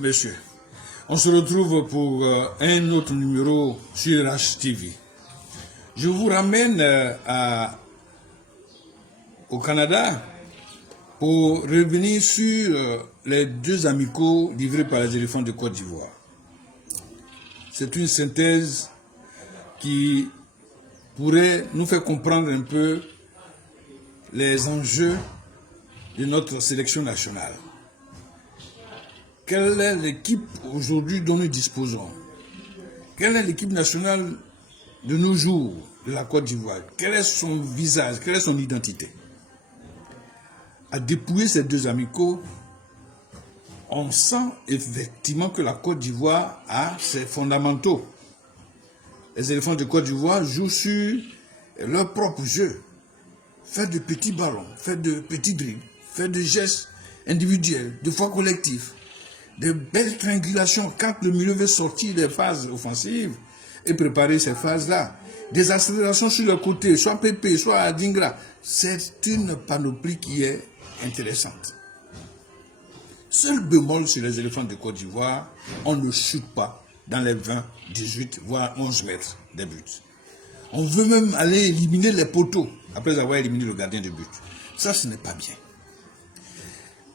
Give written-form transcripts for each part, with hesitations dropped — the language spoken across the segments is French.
Messieurs, on se retrouve pour un autre numéro sur RACH-TV. Je vous ramène au Canada pour revenir sur les deux amicaux livrés par les éléphants de Côte d'Ivoire. C'est une synthèse qui pourrait nous faire comprendre un peu les enjeux de notre sélection nationale. Quelle est l'équipe aujourd'hui dont nous disposons? Quelle est l'équipe nationale de nos jours de la Côte d'Ivoire? Quel est son visage? Quelle est son identité? À dépouiller ces deux amicaux, on sent effectivement que la Côte d'Ivoire a ses fondamentaux. Les éléphants de Côte d'Ivoire jouent sur leur propre jeu. Faire de petits ballons, faire de petits dribbles, faire des gestes individuels, de fois collectifs, de belles triangulations quand le milieu veut sortir des phases offensives et préparer ces phases-là. Des accélérations sur le côté, soit Pépé, soit Adingra. C'est une panoplie qui est intéressante. Seul bémol sur les éléphants de Côte d'Ivoire, on ne chute pas dans les 20, 18, voire 11 mètres des buts. On veut même aller éliminer les poteaux après avoir éliminé le gardien de but. Ça, ce n'est pas bien.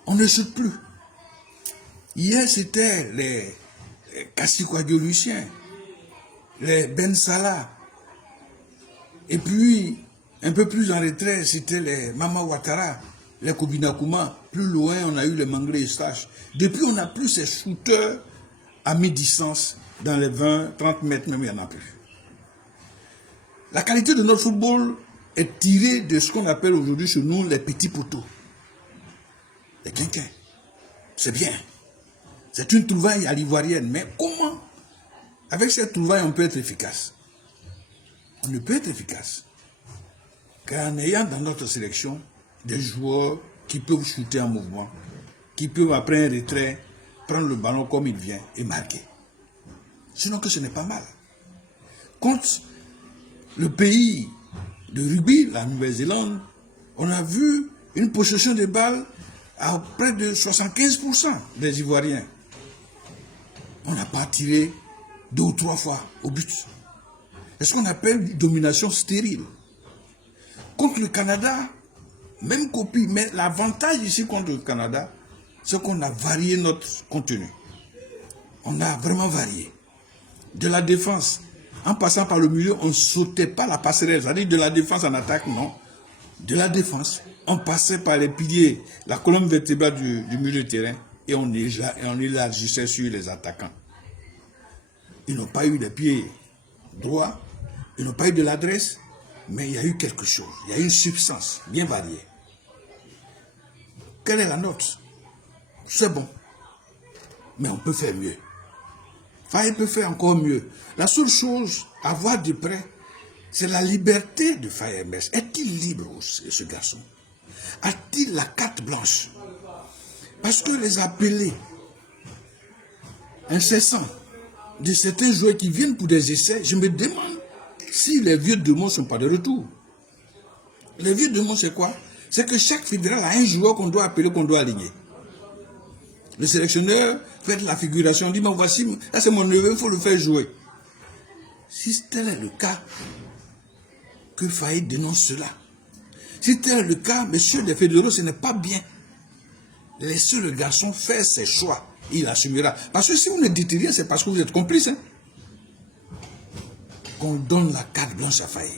On ne chute plus. Hier, c'était les Kassiko-Luciens, les Ben Salah. Et puis, un peu plus en retrait, c'était les Mama Ouattara, les Kobina-Kouma. Plus loin, on a eu les Mangré Eustache. Depuis, on n'a plus ces shooters à mi-distance, dans les 20, 30 mètres, même il n'y en a plus. La qualité de notre football est tirée de ce qu'on appelle aujourd'hui chez nous les petits poteaux. Les quinquins. C'est bien. C'est une trouvaille à l'ivoirienne. Mais comment, avec cette trouvaille, on peut être efficace? On ne peut être efficace qu'en ayant dans notre sélection des joueurs qui peuvent shooter en mouvement, qui peuvent après un retrait prendre le ballon comme il vient et marquer. Sinon que ce n'est pas mal. Contre le pays de rugby, la Nouvelle-Zélande, on a vu une possession de balles à près de 75% des Ivoiriens. On n'a pas tiré 2 ou 3 fois au but. C'est ce qu'on appelle une domination stérile. Contre le Canada, même copie, mais l'avantage ici contre le Canada, c'est qu'on a varié notre contenu. On a vraiment varié. De la défense, en passant par le milieu, on ne sautait pas la passerelle. C'est-à-dire de la défense en attaque, non. De la défense, on passait par les piliers, la colonne vertébrale du milieu de terrain, et on élargissait sur les attaquants. Ils n'ont pas eu les pieds droits, ils n'ont pas eu de l'adresse, mais il y a eu quelque chose, il y a eu une substance bien variée. Quelle est la note? C'est bon, mais on peut faire mieux. Faye peut faire encore mieux. La seule chose à voir de près, c'est la liberté de Faye Hermès. Est-il libre, ce garçon? A-t-il la carte blanche? Parce que les appelés incessants de certains joueurs qui viennent pour des essais, je me demande si les vieux démons ne sont pas de retour. Les vieux démons, c'est quoi? C'est que chaque fédéral a un joueur qu'on doit appeler, qu'on doit aligner. Le sélectionneur fait la figuration, dit, mais voici, là c'est mon neveu, il faut le faire jouer. Si tel est le cas, que Faye dénonce cela. Si tel est le cas, messieurs les fédéraux, ce n'est pas bien. Laissez le garçon faire ses choix. Il assumera. Parce que si vous ne dites rien, c'est parce que vous êtes complice. Hein? Qu'on donne la carte blanche à Faye.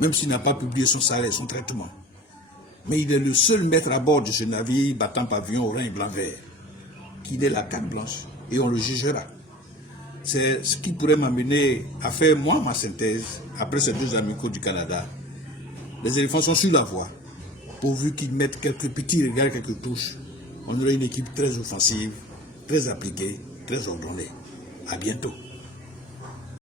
Même s'il n'a pas publié son salaire, son traitement. Mais il est le seul maître à bord de ce navire battant pavillon orange, blanc, vert. Qu'il ait la carte blanche et on le jugera. C'est ce qui pourrait m'amener à faire moi ma synthèse après ces deux amicaux du Canada. Les éléphants sont sur la voie. Pourvu qu'ils mettent quelques petits regards, quelques touches, on aurait une équipe très offensive, très appliquée, très ordonnée. À bientôt.